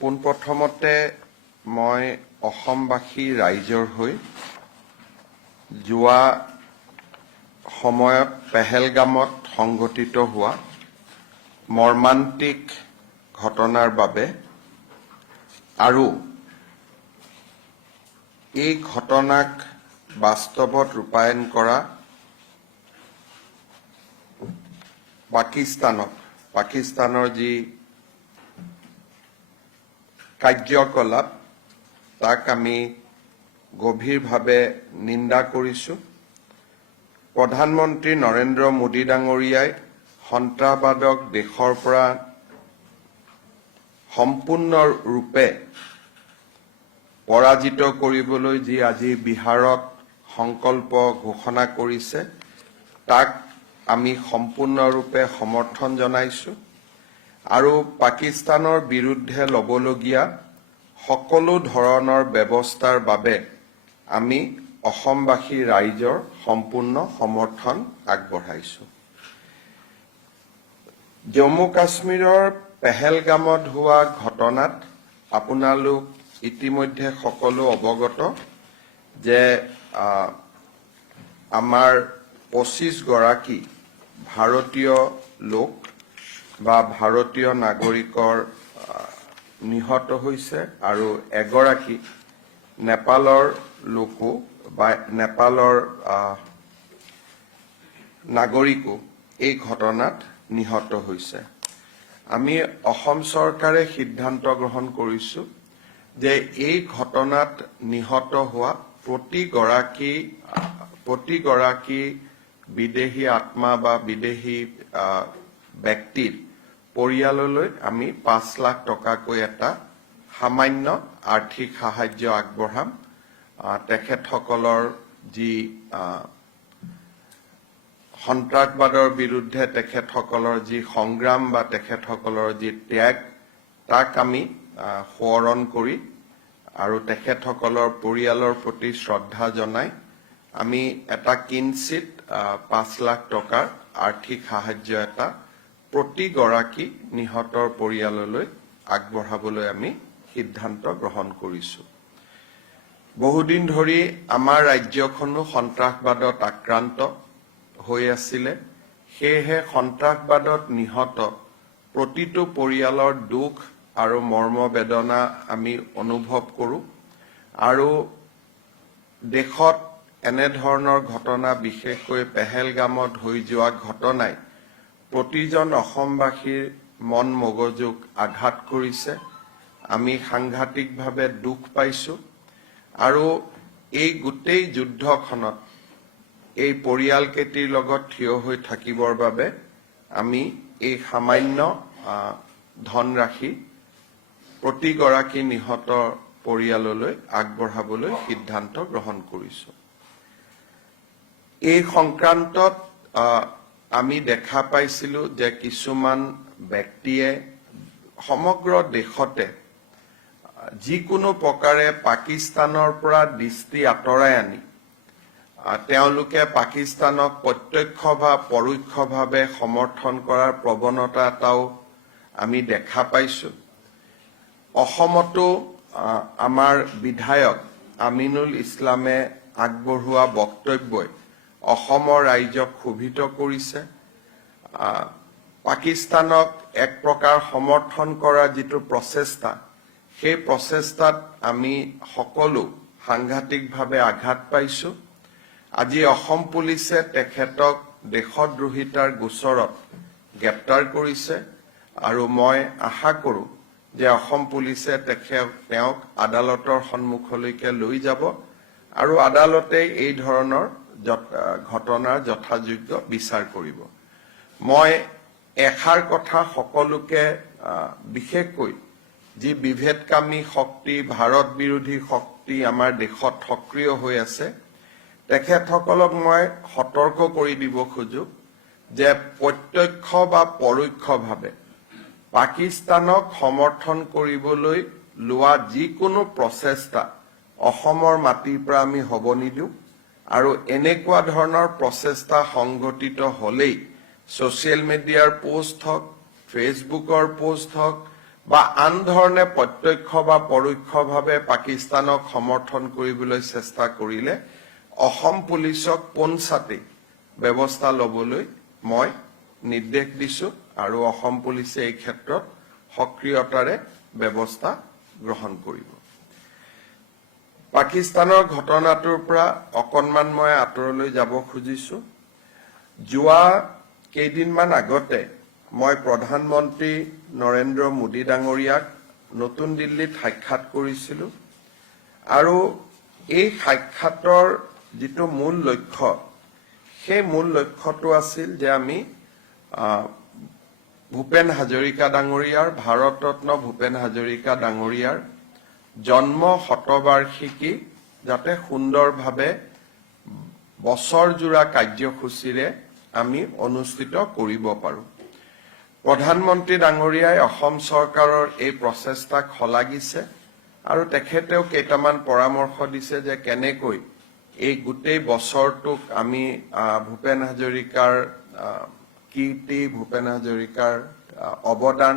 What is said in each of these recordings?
পোনপ্ৰথমতে মই অসমবাসী ৰাইজৰ হৈ যোৱা সময়ত পেহেলগামত সংঘটিত হোৱা মৰ্মান্তিক ঘটনাৰ বাবে আৰু এই ঘটনাক বাস্তৱত ৰূপায়ণ কৰা পাকিস্তানৰ যি কাৰ্যকলাপ তাক আমি গভীৰভাৱে নিন্দা কৰিছো। প্ৰধানমন্ত্ৰী নৰেন্দ্ৰ মোদী ডাঙৰীয়াই সন্ত্ৰাসবাদক দেশৰ পৰা সম্পূৰ্ণৰূপে পৰাজিত কৰিবলৈ যি আজি বিহাৰত সংকল্প ঘোষণা কৰিছে তাক আমি সম্পূৰ্ণৰূপে সমৰ্থন জনাইছো আৰু পাকিস্তানৰ বিৰুদ্ধে ল'বলগীয়া সকলো ধৰণৰ ব্যৱস্থাৰ বাবে আমি অসমবাসী ৰাইজৰ সম্পূৰ্ণ সমৰ্থন আগবঢ়াইছো। জম্মু কাশ্মীৰৰ পেহেলগামত হোৱা ঘটনাত আপোনালোক ইতিমধ্যে সকলো অৱগত যে আমাৰ 25 গৰাকী ভাৰতীয় লোক বা ভাৰতীয় নাগৰিকৰ নিহত হৈছে আৰু এগৰাকী নেপালৰ লোকো বা নেপালৰ নাগৰিকো এই ঘটনাত নিহত হৈছে। আমি অসম চৰকাৰে সিদ্ধান্ত গ্ৰহণ কৰিছো যে এই ঘটনাত নিহত হোৱা প্ৰতিগৰাকী বিদেশী আত্মা বা বিদেশী ব্যক্তিৰ পৰিয়াললৈ আমি 5 লাখ টকাকৈ এটা সামান্য আৰ্থিক সাহায্য আগবঢ়াম। তেখেতসকলৰ যি সন্ত্ৰাসবাদৰ বিৰুদ্ধে তেখেতসকলৰ যি সংগ্ৰাম বা তেখেতসকলৰ যি ত্যাগ তাক আমি সোঁৱৰণ কৰি আৰু তেখেতসকলৰ পৰিয়ালৰ প্ৰতি শ্ৰদ্ধা জনাই আমি এটা কিঞ্চিত 5 লাখ টকাৰ আৰ্থিক সাহায্য এটা প্ৰতিগৰাকী নিহতৰ পৰিয়াললৈ আগবঢ়াবলৈ আমি সিদ্ধান্ত গ্ৰহণ কৰিছো। বহুদিন ধৰি আমাৰ ৰাজ্যখনো সন্ত্ৰাসবাদত আক্ৰান্ত হৈ আছিলে, সেয়েহে সন্ত্ৰাসবাদত নিহত প্ৰতিটো পৰিয়ালৰ দুখ আৰু মৰ্মবেদনা আমি অনুভৱ কৰোঁ আৰু দেশত এনেধৰণৰ ঘটনা বিশেষকৈ পেহেলগামত হৈ যোৱা ঘটনাই প্ৰতিজন অসমবাসীৰ মন মগজুক আঘাত কৰিছে। আমি সাংঘাতিকভাৱে দুখ পাইছো আৰু এই গোটেই যুদ্ধখনত এই পৰিয়ালকেইটিৰ লগত থিয় হৈ থাকিবৰ বাবে আমি এই সামান্য ধনৰাশি প্ৰতিগৰাকী নিহত পৰিয়াললৈ আগবঢ়াবলৈ সিদ্ধান্ত গ্ৰহণ কৰিছো। এই সংক্ৰান্তত আমি দেখা পাইছিলো যে কিছুমান ব্যক্তিয়ে সমগ্ৰ দেশতে যিকোনো প্ৰকাৰে পাকিস্তানৰ পৰা দৃষ্টি আঁতৰাই আনি তেওঁলোকে পাকিস্তানক প্ৰত্যক্ষ বা পৰোক্ষভাৱে সমৰ্থন কৰাৰ প্ৰৱণতা এটাও আমি দেখা পাইছো। অসমতো আমাৰ বিধায়ক আমিনুল ইছলামে আগবঢ়োৱা বক্তব্যই অসমৰ ৰাইজক ক্ষোভিত কৰিছে। পাকিস্তানক এক প্ৰকাৰ সমৰ্থন কৰা যিটো প্ৰচেষ্টা সেই প্ৰচেষ্টাত আমি সকলো সাংঘাতিকভাৱে আঘাত পাইছো। আজি অসম পুলিচে তেখেতক দেশদ্ৰোহিতাৰ গোচৰত গ্ৰেপ্তাৰ কৰিছে আৰু মই আশা কৰোঁ যে অসম পুলিচে তেওঁক আদালতৰ সন্মুখলৈকে লৈ যাব আৰু আদালতে এই ধৰণৰ ঘটনাৰ যথাযোগ্য বিচাৰ কৰিব। মই এষাৰ কথা সকলোকে বিশেষকৈ যি বিভেদকামী শক্তি ভাৰত বিৰোধী শক্তি আমাৰ দেশত সক্ৰিয় হৈ আছে তেখেতসকলক মই সতৰ্ক কৰি দিব খোজো যে প্ৰত্যক্ষ বা পৰোক্ষভাৱে পাকিস্তানক সমৰ্থন কৰিবলৈ লোৱা যিকোনো প্ৰচেষ্টা অসমৰ মাটিৰ পৰা আমি হ'ব নিদিওঁ আৰু এনেকুৱা ধৰণৰ প্ৰচেষ্টা সংঘটিত হ'লেই ছ'চিয়েল মিডিয়াৰ পোষ্ট হওক ফেচবুকৰ পোষ্ট হওক বা আন ধৰণে প্ৰত্যক্ষ বা পৰোক্ষভাৱে পাকিস্তানক সমৰ্থন কৰিবলৈ চেষ্টা কৰিলে অসম পুলিচক পোনছাটেই ব্যৱস্থা ল'বলৈ মই নিৰ্দেশ দিছো আৰু অসম পুলিচে এই ক্ষেত্ৰত সক্ৰিয়তাৰে ব্যৱস্থা গ্ৰহণ কৰিব। পাকিস্তানৰ ঘটনাটোৰ পৰা অকণমান মই আঁতৰলৈ যাব খুজিছো। যোৱা কেইদিনমান আগতে মই প্ৰধানমন্ত্ৰী নৰেন্দ্ৰ মোদী ডাঙৰীয়াক নতুন দিল্লীত সাক্ষাৎ কৰিছিলো আৰু এই সাক্ষাতৰ যিটো মূল লক্ষ্য সেই মূল লক্ষ্যটো আছিল যে আমি ভূপেন হাজৰিকা ডাঙৰীয়াৰ ভাৰতৰত্ন ভূপেন হাজৰিকা ডাঙৰীয়াৰ জন্ম শতবাৰ্ষিকী যাতে সুন্দৰভাৱে বছৰজোৰা কাৰ্যসূচীৰে আমি অনুষ্ঠিত কৰিব পাৰো। প্ৰধানমন্ত্ৰী ডাঙৰীয়াই অসম চৰকাৰৰ এই প্ৰচেষ্টাক শলাগিছে আৰু তেখেতেও কেইটামান পৰামৰ্শ দিছে যে কেনেকৈ এই গোটেই বছৰটোক আমি ভূপেন হাজৰিকাৰ কীৰ্তি ভূপেন হাজৰিকাৰ অৱদান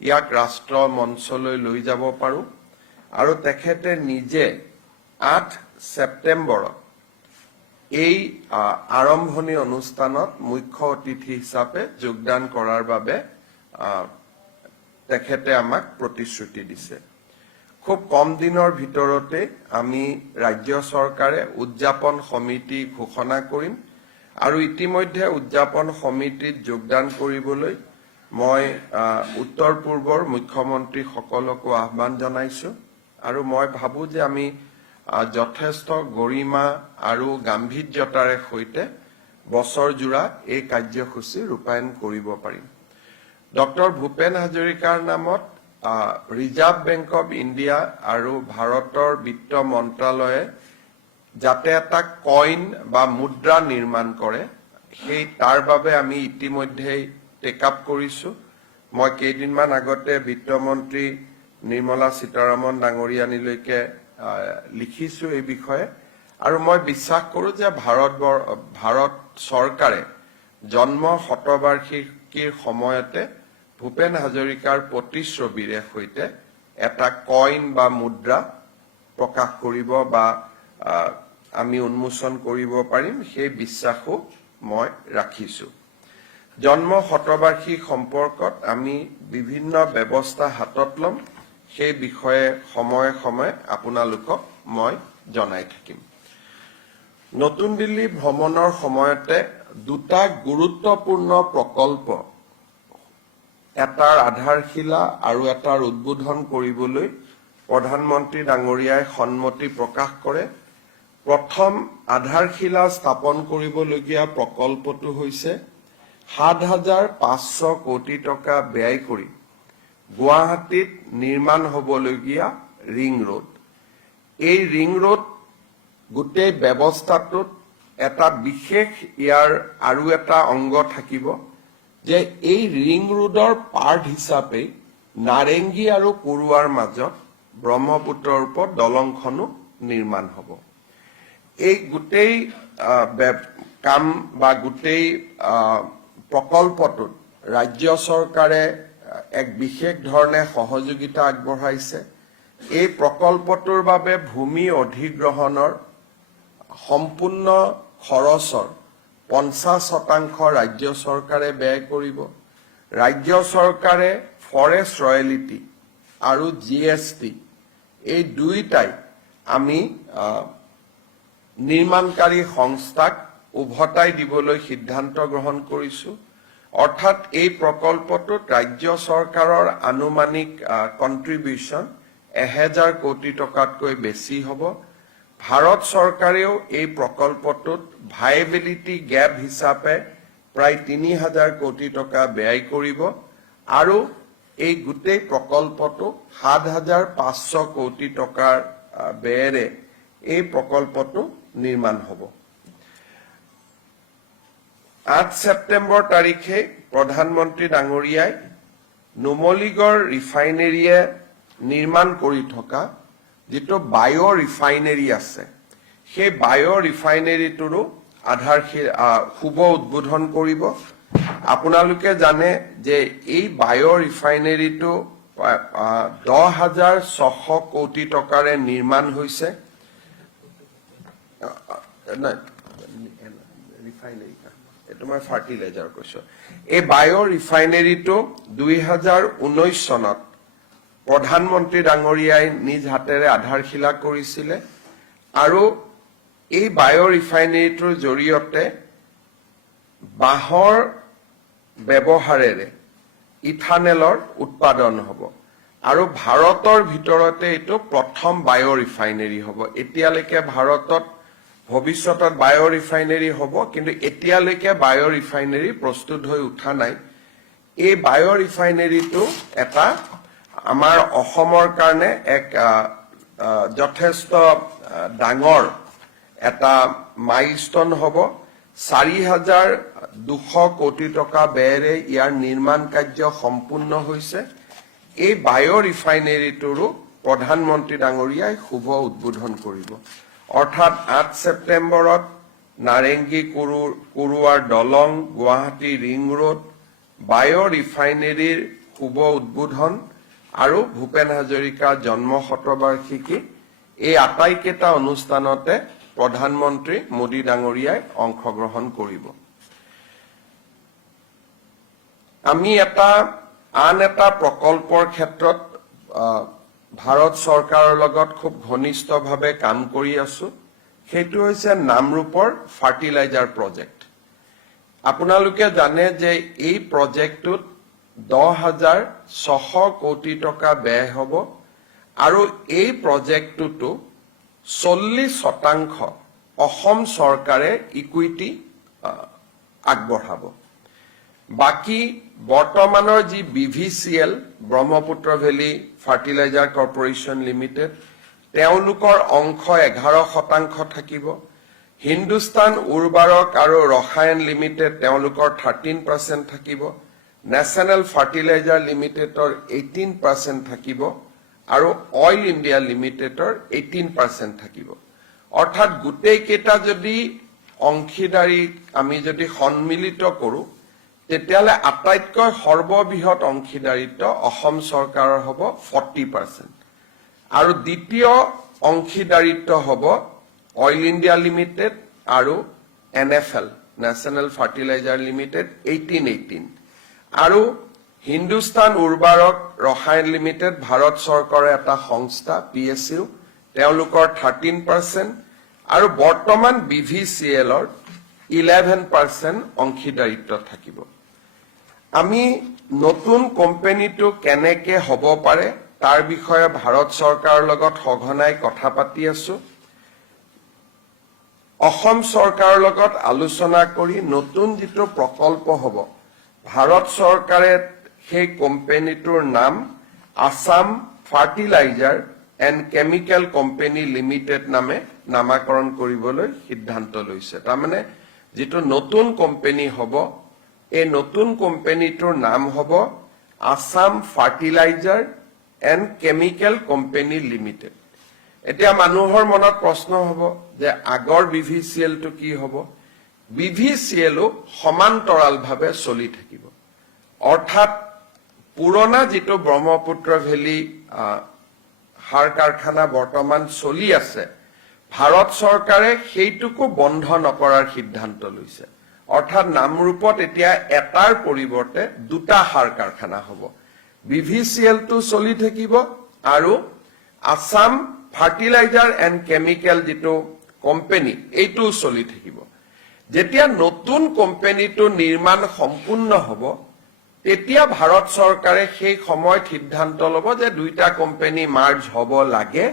ইয়াক ৰাষ্ট্ৰ মঞ্চলৈ লৈ যাব পাৰো আৰু তেখেতে নিজে 8 ছেপ্টেম্বৰত এই আৰম্ভণি অনুষ্ঠানত মুখ্য অতিথি হিচাপে যোগদান কৰাৰ বাবে তেখেতে আমাক প্ৰতিশ্ৰুতি দিছে। খুব কম দিনৰ ভিতৰতে আমি ৰাজ্য চৰকাৰে উদযাপন সমিতি ঘোষণা কৰিম আৰু ইতিমধ্যে উদযাপন সমিতিত যোগদান কৰিবলৈ মই উত্তৰ পূৰ্বৰ মুখ্যমন্ত্ৰীসকলকো আহ্বান জনাইছো আৰু মই ভাবো যে আমি যথেষ্ট গৰিমা আৰু গাম্ভীৰ্যতাৰে সৈতে বছৰজোৰা এই কাৰ্যসূচী ৰূপায়ণ কৰিব পাৰিম। ডক্টৰ ভূপেন হাজৰিকাৰ নামত ৰিজাৰ্ভ বেংক অফ ইণ্ডিয়া আৰু ভাৰতৰ বিত্ত মন্ত্ৰালয়ে যাতে এটা কইন বা মুদ্ৰা নিৰ্মাণ কৰে সেই তাৰ বাবে আমি ইতিমধ্যেই টেক আপ কৰিছো। মই কেইদিনমান আগতে বিত্তমন্ত্ৰী নিৰ্মলা সীতাৰামন ডাঙৰীয়ানীলৈকে লিখিছো এই বিষয়ে আৰু মই বিশ্বাস কৰো যে ভাৰত চৰকাৰে জন্ম শতবাৰ্ষিকীৰ সময়তে ভূপেন হাজৰিকাৰ প্ৰতিচ্ছবিৰে সৈতে এটা কইন বা মুদ্ৰা প্ৰকাশ কৰিব বা আমি উন্মোচন কৰিব পাৰিম সেই বিশ্বাসো মই ৰাখিছো। জন্ম শতবাৰ্ষিকী সম্পৰ্কত আমি বিভিন্ন ব্যৱস্থা হাতত ল'ম, সেই বিষয়ে সময়ে সময়ে আপোনালোকক মই জনাই থাকিম। নতুন দিল্লী ভ্ৰমণৰ সময়তে দুটা গুৰুত্বপূৰ্ণ প্ৰকল্প এটাৰ আধাৰশিলা আৰু এটাৰ উদ্বোধন কৰিবলৈ প্ৰধানমন্ত্ৰী ডাঙৰীয়াই সন্মতি প্ৰকাশ কৰে। প্ৰথম আধাৰশিলা স্থাপন কৰিবলগীয়া প্ৰকল্পটো হৈছে ৭,৫০০ কোটি টকা ব্যয় কৰি গুৱাহাটীত নিৰ্মাণ হ'বলগীয়া ৰিং ৰোড। এই ৰিং ৰোড গোটেই ব্যৱস্থাটোত এটা বিশেষ ইয়াৰ আৰু এটা অংগ থাকিব যে এই ৰিং ৰোডৰ পাৰ্ট হিচাপে নাৰেংগী আৰু পৰুৱাৰ মাজত ব্ৰহ্মপুত্ৰৰ ওপৰত দলংখনো নিৰ্মাণ হ'ব। এই গোটেই কাম বা গোটেই প্ৰকল্পটোত ৰাজ্য চৰকাৰে এক বিশেষ ধৰণে সহযোগিতা আগবঢ়াইছে। এই প্ৰকল্পটোৰ বাবে ভূমি অধিগ্ৰহণৰ সম্পূৰ্ণ খৰচৰ 50% ৰাজ্য চৰকাৰে ব্যয় কৰিব। ৰাজ্য চৰকাৰে ফৰেষ্ট ৰয়েলিটি আৰু GST এই দুইটাই আমি নিৰ্মাণকাৰী সংস্থাক উভতাই দিবলৈ সিদ্ধান্ত গ্ৰহণ কৰিছো। অৰ্থাৎ এই প্ৰকল্পটোত ৰাজ্য চৰকাৰৰ আনুমানিক কন্ট্ৰিবিউচন 1000 কোটি টকাতকৈ বেছি হ'ব। ভাৰত চৰকাৰেও এই প্ৰকল্পটোত ভাইবিলিটি গেপ হিচাপে প্ৰায় 3000 কোটি টকা ব্যয় কৰিব আৰু এই গোটেই প্ৰকল্পটো ৭,৫০০ কোটি টকাৰ ব্যয়েৰে এই প্ৰকল্পটো নিৰ্মাণ হ'ব। 8 ছেপ্টেম্বৰ তাৰিখে প্ৰধানমন্ত্ৰী ডাঙৰীয়াই নুমলীগড় ৰিফাইনেৰীয়ে নিৰ্মাণ কৰি থকা যিটো বায়' ৰিফাইনেৰী আছে সেই বায়' ৰিফাইনেৰীটোৰো শুভ উদ্বোধন কৰিব। আপোনালোকে জানে যে এই বায়' ৰিফাইনেৰীটো 10,600 কোটি টকাৰে নিৰ্মাণ হৈছে মই ফাৰ্টিলাইজাৰ কৈছো এই বায়ো ৰিফাইনেৰীটো 2019 চনত প্ৰধানমন্ত্ৰী ডাঙৰীয়াই নিজ হাতেৰে আধাৰশিলা কৰিছিলে আৰু এই বায়ো ৰিফাইনেৰীটোৰ জৰিয়তে বাঁহৰ ব্যৱহাৰেৰে ইথানেলৰ উৎপাদন হ'ব আৰু ভাৰতৰ ভিতৰতে এইটো প্ৰথম বায়ো ৰিফাইনেৰী হ'ব এতিয়ালৈকে ভাৰতত ভৱিষ্যতত বায়ো ৰিফাইনেৰী হ'ব কিন্তু এতিয়ালৈকে বায়ো ৰিফাইনেৰী প্ৰস্তুত হৈ উঠা নাই এই বায়ো ৰিফাইনেৰীটো এটা আমাৰ অসমৰ কাৰণে এক যথেষ্ট ডাঙৰ এটা মাইলষ্টন হ'ব 4,200 কোটি টকা ব্যয়েৰে ইয়াৰ নিৰ্মাণ কাৰ্য সম্পূৰ্ণ হৈছে এই বায়ো ৰিফাইনেৰীটোৰো প্ৰধানমন্ত্ৰী ডাঙৰীয়াই শুভ উদ্বোধন কৰিব অৰ্থাৎ 8 ছেপ্টেম্বৰত নাৰেংগী কুৰুৱাৰ দলং গুৱাহাটী ৰিং ৰোড বায়ো ৰিফাইনেৰীৰ শুভ উদ্বোধন আৰু ভূপেন হাজৰিকা জন্ম শতবাৰ্ষিকী এই আটাইকেইটা অনুষ্ঠানতে প্ৰধানমন্ত্ৰী মোদী ডাঙৰীয়াই অংশগ্ৰহণ কৰিব আমি আন এটা প্ৰকল্পৰ ক্ষেত্ৰত ভাৰত চৰকাৰৰ লগত খুব ঘনিষ্ঠভাৱে কাম কৰি আছো সেইটো হৈছে নামৰূপৰ ফাৰ্টিলাইজাৰ প্ৰজেক্ট আপোনালোকে জানে যে এই প্ৰজেক্টটোত 10,600 কোটি টকা ব্যয় হ'ব আৰু এই প্ৰজেক্টটো 40% অসম চৰকাৰে ইকুইটি আগবঢ়াব বাকি বৰ্তমানৰ যি BVCL Brahmaputra valley fertilizer corporation limited তেওঁলোকৰ অংশ 11% থাকিব হিন্দুস্তান উৰ্বাৰক আৰু ৰসায়ন লিমিটেড তেওঁলোকৰ 13% থাকিব নেশ্যনেল ফাৰ্টিলাইজাৰ লিমিটেডৰ 18% থাকিব আৰু অইল ইণ্ডিয়া লিমিটেডৰ 18% থাকিব অৰ্থাৎ গোটেই কেইটা যদি অংশীদাৰী আমি যদি সন্মিলিত কৰো তেতিয়ালে আটাইতকৈ সৰ্ববৃহৎ অংশীদাৰিত্ব অসম চৰকাৰৰ হ'ব 40% আৰু দ্বিতীয় অংশীদাৰিত্ব হ'ব অইল ইণ্ডিয়া লিমিটেড আৰু NFL নেশ্যনেল ফাৰ্টিলাইজাৰ লিমিটেড 18 আৰু হিন্দুস্তান উৰ্বাৰক ৰসায়ন লিমিটেড ভাৰত চৰকাৰৰ এটা সংস্থা PSU তেওঁলোকৰ 13% আৰু বৰ্তমান BVCLৰ 11% অংশীদাৰিত্ব থাকিব আমি নতুন কোম্পানীটো কেনেকে হ'ব পাৰে তাৰ বিষয়ে ভাৰত চৰকাৰৰ লগত সঘনাই কথা পাতি আছো অসম চৰকাৰৰ লগত আলোচনা কৰি নতুন যিটো প্ৰকল্প হ'ব ভাৰত চৰকাৰে সেই কোম্পানীটোৰ নাম Assam fertilizer and chemical company limited নামে নামাকৰণ কৰিবলৈ সিদ্ধান্ত লৈছে তাৰমানে যিটো নতুন কোম্পানী হ'ব এই নতুন কোম্পানীটোৰ নাম হ'ব Assam fertilizer and chemical company limited এতিয়া মানুহৰ মনত প্ৰশ্ন হ'ব যে আগৰ BVCL টো কি হ'ব BVCL সমান্তৰালভাৱে চলি থাকিব অৰ্থাৎ পুৰণা যিটো ব্ৰহ্মপুত্ৰ ভেলী সাৰ কাৰখানা বৰ্তমান চলি আছে ভাৰত চৰকাৰে সেইটোকো বন্ধ নকৰাৰ সিদ্ধান্ত লৈছে অৰ্থাৎ নামৰূপত এতিয়া এটাৰ পৰিৱৰ্তে দুটা সাৰ কাৰখানা হ'ব BVCL টো চলি থাকিব আৰু আসাম ফাৰ্টিলাইজাৰ এণ্ড কেমিকেল যিটো কোম্পানী এইটো চলি থাকিব যেতিয়া নতুন কোম্পানীটো নিৰ্মাণ সম্পূৰ্ণ হ'ব তেতিয়া ভাৰত চৰকাৰে সেই সময়ত সিদ্ধান্ত ল'ব যে দুইটা কোম্পানী মাৰ্জ হ'ব লাগে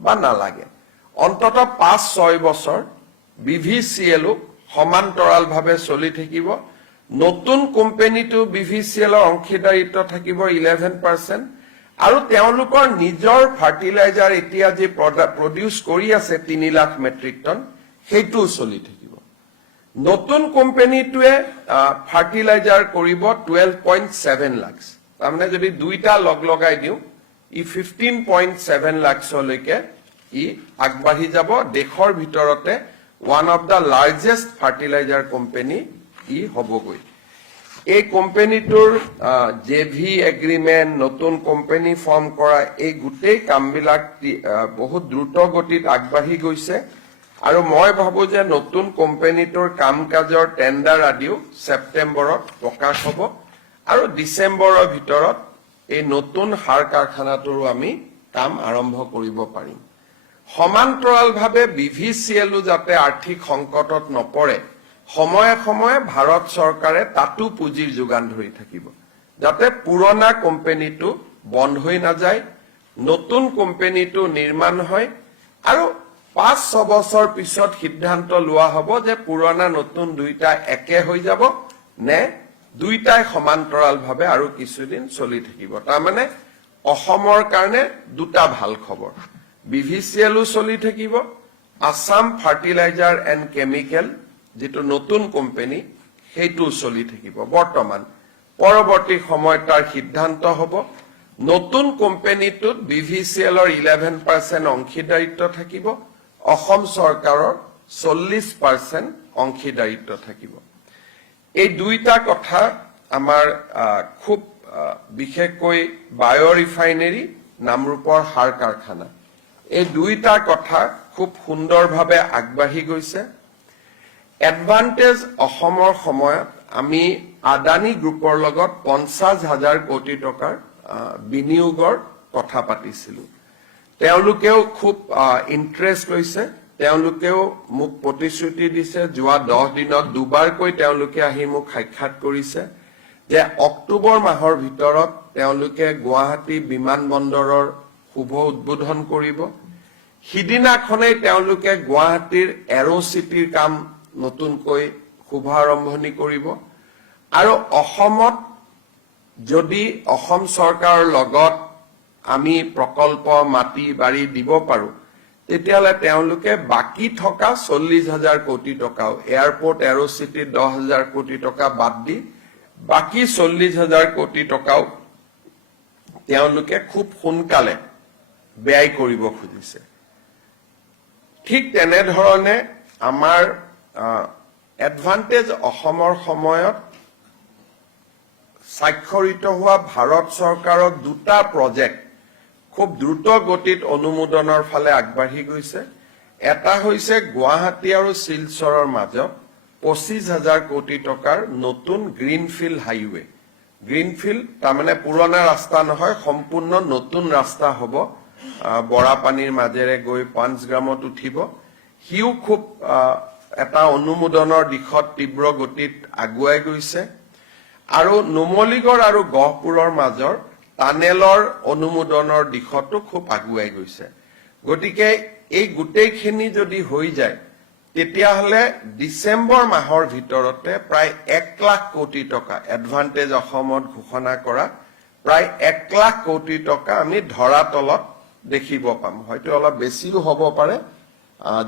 বা নালাগে অন্তত 5-6 বছৰ BVCL সমান্তৰালভাৱে চলি থাকিব নতুন কোম্পানীটো BVCLৰ অংশীদাৰিত্ব থাকিব 11% আৰু তেওঁলোকৰ নিজৰ ফাৰ্টিলাইজাৰ এতিয়া যে প্ৰডিউস কৰি আছে 3 লাখ মেট্ৰিক টন সেইটো চলি থাকিব নতুন কোম্পানীটোৱে ফাৰ্টিলাইজাৰ কৰিব 12.7 লাখ তাৰমানে যদি দুইটা লগ লগাই দিও ই 15.7 লাখলৈকে ই আগবাঢ়ি যাব দেশৰ ভিতৰতে one of the largest fertiliser company ই হ'বগৈ এই কোম্পানীটোৰ জেভি এগ্ৰিমেণ্ট নতুন কোম্পানী ফৰ্ম কৰা এই গোটেই কামবিলাক বহুত দ্ৰুত গতিত আগবাঢ়ি গৈছে আৰু মই ভাবো যে নতুন কোম্পানীটোৰ কাম কাজৰ টেণ্ডাৰ আদিও ছেপ্টেম্বৰত প্ৰকাশ হ'ব আৰু ডিচেম্বৰৰ ভিতৰত এই নতুন সাৰ কাৰখানাটোৰো আমি কাম আৰম্ভ কৰিব পাৰিম সমান্তৰালভাৱে BVCLও যাতে আৰ্থিক সংকটত নপৰে সময়ে সময়ে ভাৰত চৰকাৰে তাতো পুঁজিৰ যোগান ধৰি থাকিব যাতে পুৰণা কোম্পানীটো বন্ধ হৈ নাযায় নতুন কোম্পানীটো নিৰ্মাণ হয় আৰু 5-6 বছৰ পিছত সিদ্ধান্ত লোৱা হ'ব যে পুৰণা নতুন দুইটা একে হৈ যাব নে দুইটাই সমান্তৰালভাৱে আৰু কিছুদিন চলি থাকিব তাৰমানে অসমৰ কাৰণে দুটা ভাল খবৰ BVCLও চলি থাকিব আসাম ফাৰ্টিলাইজাৰ এণ্ড কেমিকেল যেটো নতুন কোম্পানী হেতু চলি থাকিব বৰ্তমান পৰৱৰ্তী সময়ত তাৰ সিদ্ধান্ত হ'ব নতুন কোম্পানীটোত BVCLৰ 11% অংশীদাৰিত্ব থাকিব অসম চৰকাৰৰ 40% অংশীদাৰিত্ব থাকিব এই দুইটা কথা আমাৰ খুব বিশেষকৈ বায়ো ৰিফাইনাৰী নামৰূপৰ সাৰ কাৰখানা এই দুইটা কথা খুব সুন্দৰভাৱে আগবাঢ়ি গৈছে এডভান্টেজ অসমৰ সময়ত আমি আদানী গ্ৰুপৰ লগত 50,000 কোটি টকাৰ বিনিয়োগৰ কথা পাতিছিলো তেওঁলোকেও খুব ইন্টাৰেষ্ট লৈছে তেওঁলোকেও মোক প্ৰতিশ্ৰুতি দিছে যোৱা 10 দিনত দুবাৰকৈ তেওঁলোকে আহি মোক সাক্ষাৎ কৰিছে যে অক্টোবৰ মাহৰ ভিতৰত তেওঁলোকে গুৱাহাটী বিমানবন্দৰৰ শুভ উদ্বোধন কৰিব হিদিনাখনেই তেওঁলোকে গুৱাহাটীৰ এৰো চিটিৰ কাম নতুনকৈ শুভ আৰম্ভণি কৰিব আৰু অসমত যদি অসম চৰকাৰৰ লগত আমি প্ৰকল্প মাটি বাৰী দিব পাৰো তেতিয়ালে তেওঁলোকে বাকি থকা 40,000 কোটি টকাও এয়াৰপোৰ্ট এৰো চিটি 10,000 কোটি টকা বাদ দি বাকি 40,000 কোটি টকাও তেওঁলোকে খুব সোনকালে ব্যয় কৰিব খুজিছে ঠিক তেনে ধৰণে আমাৰ এডভান্টেজ অসমৰ সময়ত স্বাক্ষৰিত হোৱা ভাৰত চৰকাৰৰ দুটা প্ৰজেক্ট খুব দ্ৰুত গতিত অনুমোদনৰ ফালে আগবাঢ়ি গৈছে এটা হৈছে গুৱাহাটী আৰু শিলচৰৰ মাজত 25,000 কোটি টকাৰ নতুন গ্ৰীনফিল্ড হাইৱে গ্ৰীনফিল্ড তাৰমানে পুৰণা ৰাস্তা নহয় সম্পূৰ্ণ নতুন ৰাস্তা হ'ব বৰাপানীৰ মাজেৰে গৈ পাঞ্চগ্ৰামত উঠিব হিউ খুব এটা অনুমোদনৰ দিশত তীব্ৰ গতিত আগুৱাই গৈছে আৰু নুমলীগড় আৰু গহপুৰৰ মাজৰ টানেলৰ অনুমোদনৰ দিশতো খুব আগুৱাই গৈছে গতিকে এই গোটেইখিনি যদি হৈ যায় তেতিয়াহলে ডিসেম্বৰ মাহৰ ভিতৰতে প্ৰায় 1 লাখ কোটি টকা এডভান্টেজ অসমত ঘোষণা কৰা প্ৰায় 1 লাখ কোটি টকা আমি ধৰাতলত দেখিব পাম হয়তো অলপ বেছিও হ'ব পাৰে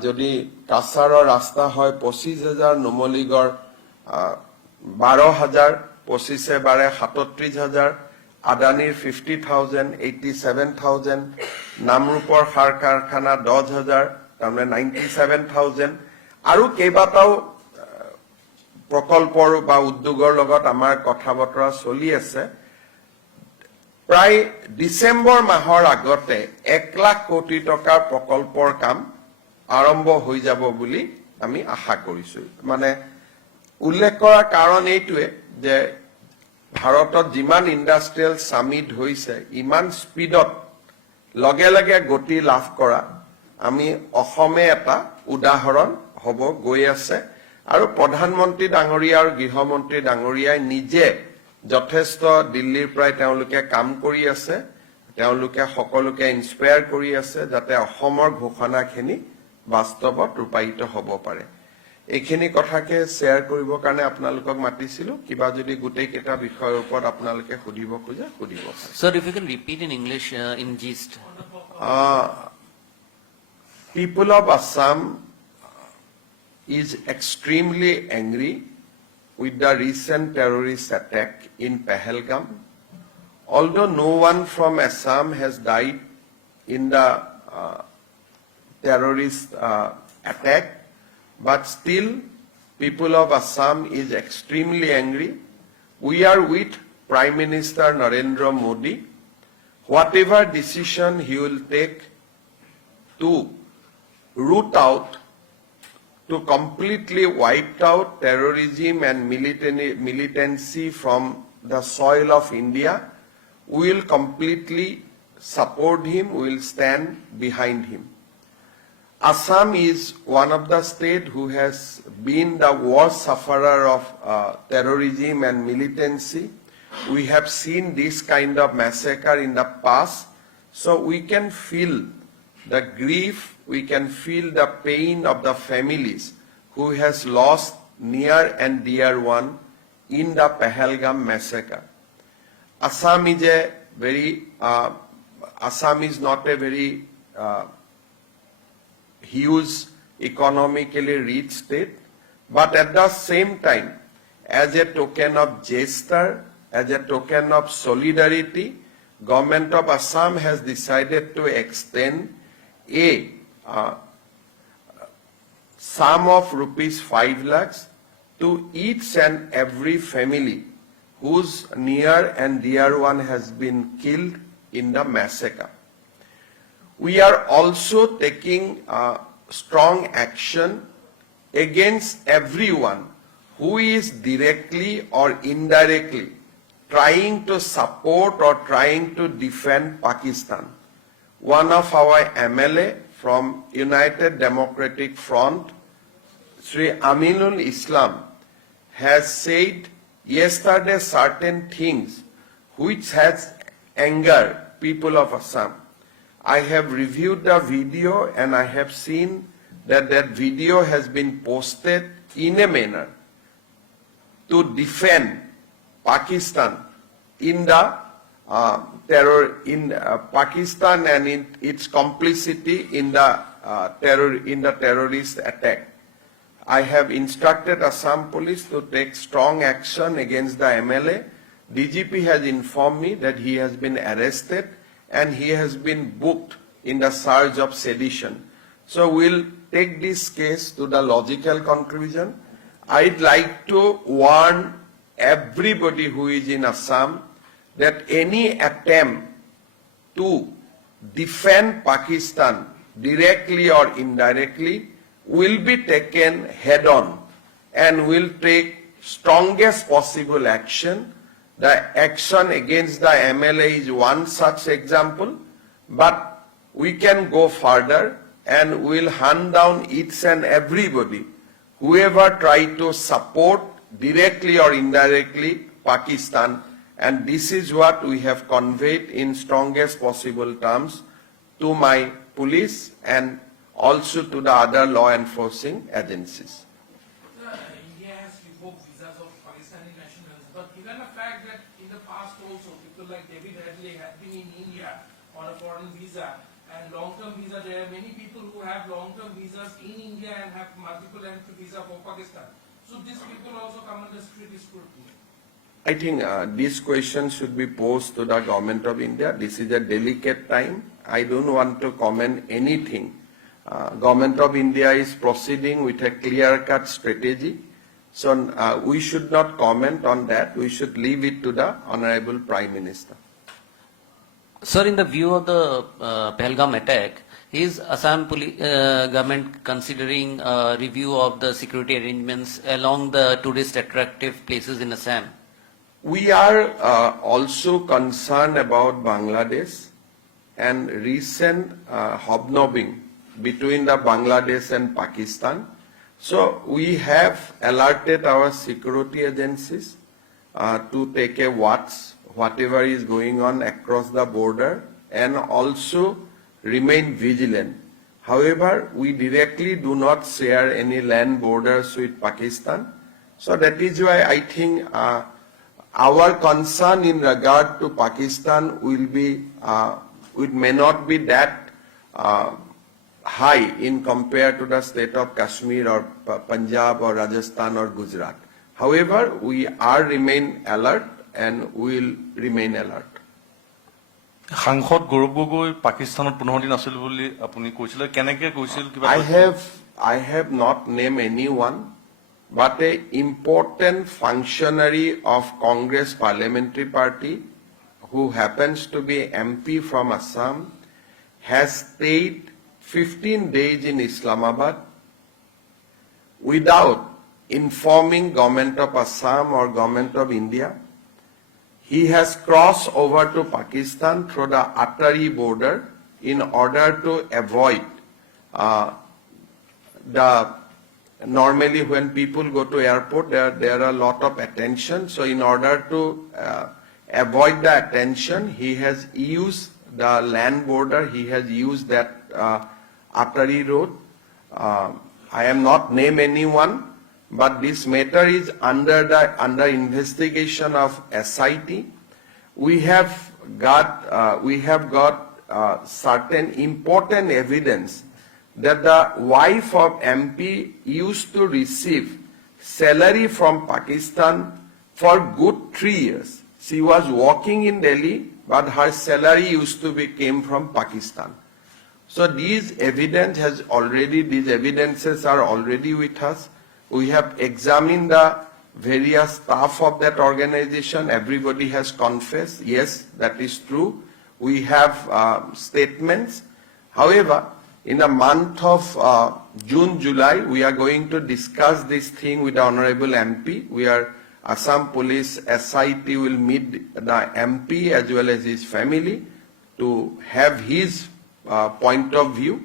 যদি কাছাৰৰ ৰাস্তা হয় 25,000 নুমলীগড় 12,000 25 বাৰে 37,000 আদানীৰ 50,000 87,000 নামৰূপৰ সাৰ কাৰখানা 10,000 তাৰমানে 97,000 আৰু কেইবাটাও প্ৰকল্পৰ বা উদ্যোগৰ লগত আমাৰ কথা বতৰা চলি আছে প্ৰায় ডিসেম্বৰ মাহৰ আগতে 1 লাখ কোটি টকাৰ প্ৰকল্পৰ কাম আৰম্ভ হৈ যাব বুলি আমি আশা কৰিছো মানে উল্লেখ কৰাৰ কাৰণ এইটোৱে যে ভাৰতত যিমান ইণ্ডাষ্ট্ৰিয়েল সামিট হৈছে ইমান স্পিডত লগে লগে গতি লাভ কৰা আমি অসমে এটা উদাহৰণ হ'ব গৈ আছে আৰু প্ৰধানমন্ত্ৰী ডাঙৰীয়া আৰু গৃহমন্ত্ৰী ডাঙৰীয়াই নিজে যথেষ্ট দিল্লীৰ প্ৰায় তেওঁলোকে কাম কৰি আছে তেওঁলোকে সকলোকে ইনস্পায়াৰ কৰি আছে যাতে অসমৰ ঘোষণাখিনি বাস্তৱত ৰূপায়িত হ'ব পাৰে এইখিনি কথাকে শেয়াৰ কৰিব কাৰণে আপোনালোকক মাতিছিলো কিবা যদি গোটেই কেটা বিষয়ৰ ওপৰত আপোনালোকে সুধিব খোজে সুধিব Sir, if you can repeat in English in gist. People of Assam is extremely angry with the recent terrorist attack in Pahalgam. Although no one from Assam has died in the terrorist attack, but still people of Assam is extremely angry. we are with Prime Minister Narendra Modi. Whatever decision he will take to root out, to completely wipe out terrorism and militancy from the soil of India, we will completely support him, we will stand behind him. Assam is one of the states who has been the worst sufferer of terrorism and militancy. We have seen this kind of massacre in the past, so we can feel the grief, we can feel the pain of the families who has lost near and dear one in the Pahalgam massacre. Assam is a very, Assam is not a very huge economically rich state, but at the same time, as a token of gesture, as a token of solidarity, Government of Assam has decided to extend a sum of rupees 5 lakhs to each and every family whose near and dear one has been killed in the massacre. We are also taking strong action against everyone who is directly or indirectly trying to support or trying to defend Pakistan. One of our MLA from United Democratic Front, Sri Aminul Islam, has said yesterday certain things which has angered people of Assam. I have reviewed the video and I have seen that that video has been posted in a manner to defend Pakistan in the terror in Pakistan and in its complicity in the terrorist attack. I have instructed Assam Police to take strong action against the MLA. DGP has informed me that he has been arrested and he has been booked in the charge of sedition. So we'll take this case to the logical conclusion. I'd like to warn everybody who is in Assam that any attempt to defend Pakistan directly or indirectly will be taken head on and will take strongest possible action. The action against the MLA is one such example, but we can go further and we'll hunt down each and everybody, whoever try to support directly or indirectly Pakistan, and this is what we have conveyed in strongest possible terms to my police and also to the other law enforcing agencies. India has revoked visas of Pakistani nationals, but given the fact that in the past also people like David Hadley have been in India on a foreign visa and long-term visa, there are many people who have long-term visas in India and have multiple entry visa for Pakistan. So these people also come under strict scrutiny. I think this question should be posed to the government of India. This is a delicate time. I don't want to comment anything. Government of India is proceeding with a clear-cut strategy. So we should not comment on that. We should leave it to the Honorable Prime Minister. Sir, in the view of the Pahalgam attack, is Assam government considering a review of the security arrangements along the tourist attractive places in Assam? We are also concerned about Bangladesh and recent hobnobbing between the Bangladesh and Pakistan. So we have alerted our security agencies to take a watch whatever is going on across the border and also remain vigilant. However, we directly do not share any land borders with Pakistan. So that is why I think our concern in regard to Pakistan will be, it may not be that high in compared to the state of Kashmir or Punjab or Rajasthan or Gujarat. However, we are remain alert and will remain alert. সাংসদ গৌৰৱ গগৈ পাকিস্তানত 15 দিন আছিল বুলি আপুনি কৈছিল কেনেকৈ কৈছিল কিবা I have not named anyone. but a important functionary of Congress Parliamentary Party who happens to be MP from Assam has stayed 15 days in Islamabad without informing government of Assam or government of India. He has crossed over to Pakistan through the Atari border in order to avoid normally when people go to airport, there are a lot of attention. So in order to avoid the attention, he has used the land border. He has used that Atari road. I am not name anyone, but this matter is under investigation of SIT. We have got certain important evidence that the wife of MP used to receive salary from Pakistan for good 3 years. She was working in Delhi, but her salary used to came from Pakistan. So these evidences are already with us. We have examined the various staff of that organization. Everybody has confessed, yes, that is true. We have statements. However, in the month of June, July, we are going to discuss this thing with the Honorable MP. Assam Police SIT will meet the MP as well as his family to have his point of view,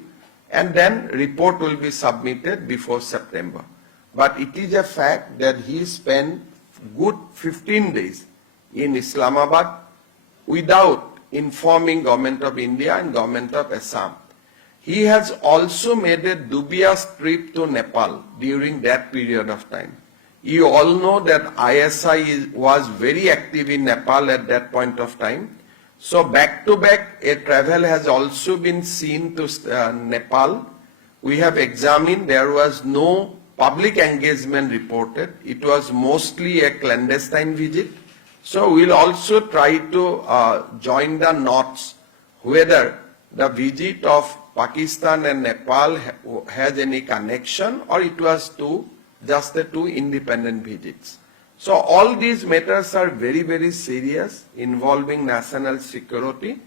and then report will be submitted before September. But it is a fact that he spent good 15 days in Islamabad without informing Government of India and Government of Assam. He has also made a dubious trip to Nepal during that period of time. You all know that ISI was very active in Nepal at that point of time. So back to back, a travel has also been seen to Nepal. We have examined, there was no public engagement reported. It was mostly a clandestine visit. So we'll also try to join the knots whether the visit of Pakistan and Nepal has any connection or it was just the two independent visits. So all these matters are very, very serious, involving national security.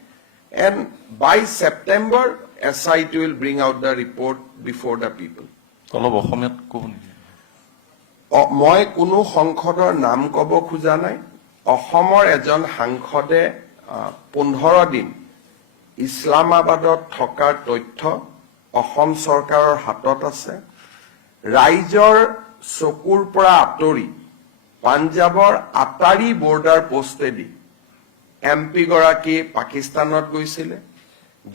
And by September, SIT will bring out the report before the people. অলপ অসমীয়াত ক'ব নেকি? মই কোনো সংসদৰ নাম ক'ব খোজা নাই। অসমৰ এজন সাংসদে 15 দিন ইছলামাবাদত থকাৰ তথ্য অসম চৰকাৰৰ হাতত আছে। ৰাইজৰ চকুৰ পৰা আঁতৰি পাঞ্জাবৰ আটাৰী বৰ্ডাৰ পোষ্টেদি MP গৰাকী পাকিস্তানত গৈছিলে।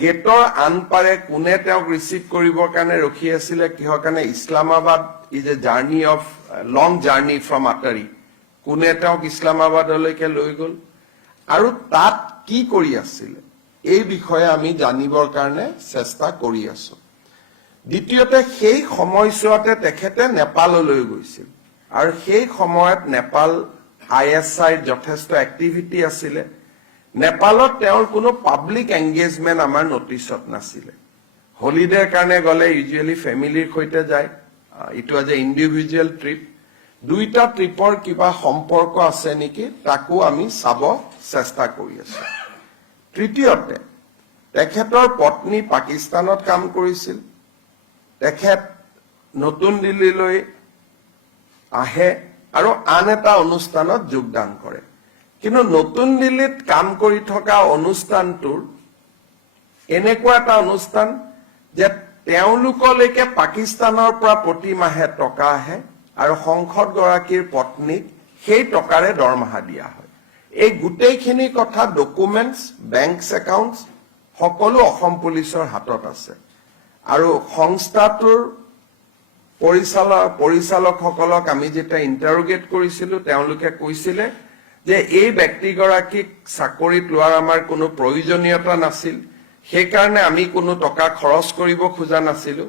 গেটৰ আনপাৰে কোনে তেওঁক ৰিচিভ কৰিবৰ কাৰণে ৰখি আছিলে, কিহৰ কাৰণে? Islamabad is a journey of long journey from Attari. কোনে তেওঁক ইছলামাবাদলৈকে লৈ গ'ল আৰু তাত কি কৰি আছিলে, এই বিষয়ে আমি জানিবৰ কাৰণে চেষ্টা কৰি আছো। দ্বিতীয়তে, সেই সময়ছোৱাতে তেখেতে নেপাললৈ গৈছিল আৰু সেই সময়ত নেপাল ISIৰ যথেষ্ট এক্টিভিটি আছিলে। নেপালত তেওঁৰ কোনো পাব্লিক এংগেজমেণ্ট আমাৰ নটিচত নাছিলে। হলিডেৰ কাৰণে গ'লে ইউজুৱেলি ফেমিলিৰ সৈতে যায়। It was a individual trip. দুইটা ট্ৰিপৰ কিবা সম্পৰ্ক আছে নেকি তাকো আমি চাব চেষ্টা কৰি আছো। তৃতীয়তে, তেখেতৰ পত্নী পাকিস্তানত কাম কৰিছিল। তেখেত নতুন দিল্লীলৈ আহে আৰু আন এটা অনুষ্ঠানত যোগদান কৰে। কিন্তু নতুন দিল্লীত কাম কৰি থকা অনুষ্ঠানটোৰ এনেকুৱা এটা অনুষ্ঠান যে তেওঁলোকলৈকে পাকিস্তানৰ পৰা প্ৰতি মাহে টকা আহে আৰু সংসদগৰাকীৰ পত্নীক সেই টকাৰে দৰমহা দিয়া হয়। এই গোটেইখিনি কথা ডকুমেণ্টছ, বেংক একাউণ্টছ সকলো অসম পুলিচৰ হাতত আছে। আৰু সংস্থাটোৰ পৰিচালকসকলক আমি যেতিয়া ইণ্টাৰোগেট কৰিছিলো, তেওঁলোকে কৈছিলে যে এই ব্যক্তিগৰাকীক চাকৰিত লোৱাৰ আমাৰ কোনো প্ৰয়োজনীয়তা নাছিল, সেইকাৰণে আমি কোনো টকা খৰচ কৰিব খোজা নাছিলো।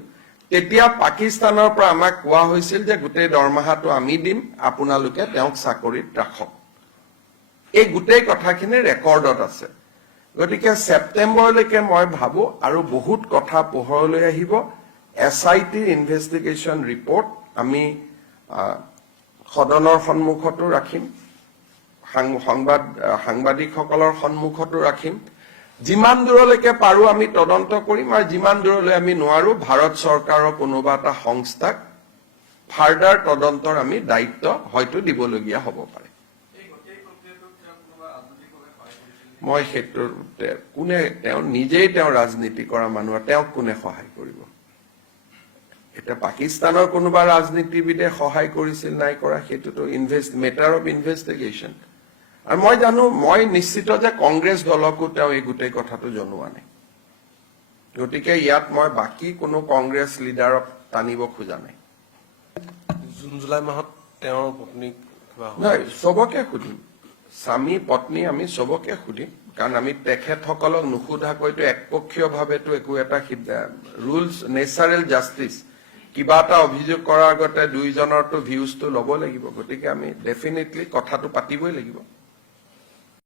তেতিয়া পাকিস্তানৰ পৰা আমাক কোৱা হৈছিল যে গোটেই দৰমহাটো আমি দিম, আপোনালোকে তেওঁক চাকৰিত ৰাখক। এই গোটেই কথাখিনি ৰেকৰ্ডত আছে। গতিকে ছেপ্টেম্বৰলৈকে মই ভাবো আৰু বহুত কথা পোহৰলৈ আহিব। SITৰ ইনভেষ্টিগেশ্যন ৰিপৰ্ট আমি সদনৰ সন্মুখতো ৰাখিম, সাংবাদিকসকলৰ সন্মুখতো ৰাখিম। যিমান দূৰলৈকে পাৰো আমি তদন্ত কৰিম, আৰু যিমান দূৰলৈ আমি নোৱাৰো ভাৰত চৰকাৰৰ কোনোবা এটা সংস্থাক ফাৰ্ডাৰ তদন্তৰ আমি দায়িত্ব হয়তো দিবলগীয়া হ'ব পাৰে। মই ক্ষেত্ৰতে তেওঁ নিজেই ৰাজনীতি কৰা মানুহ, তেওঁক কোনে সহায় কৰিব? এতিয়া পাকিস্তানৰ কোনোবা ৰাজনীতিবিদে সহায় কৰিছিল নাই কৰা সেইটোতো মেটাৰ অফ ইনভেষ্টিগেশ্যন। আৰু মই নিশ্চিত যে কংগ্ৰেছ দলকো তেওঁ এই গোটেই কথাটো জনোৱা নাই। গতিকে ইয়াত মই বাকী কোনো কংগ্ৰেছ লিডাৰক টানিব খোজা নাই। জুন জুলাই মাহত তেওঁৰ পত্নীক কিবা নাই, চবকে সুধিম, স্বামী পত্নী আমি চবকে সুধিম, কাৰণ আমি তেখেতসকলক নুসুধাকৈতো একপক্ষীয়ভাৱেতো একো এটা ৰুলছ নেচাৰেল জাষ্টিচ, কিবা এটা অভিযোগ কৰাৰ আগতে দুইজনৰতো ভিউজটো ল'ব লাগিব। গতিকে আমি ডেফিনেটলি কথাটো পাতিবই লাগিব।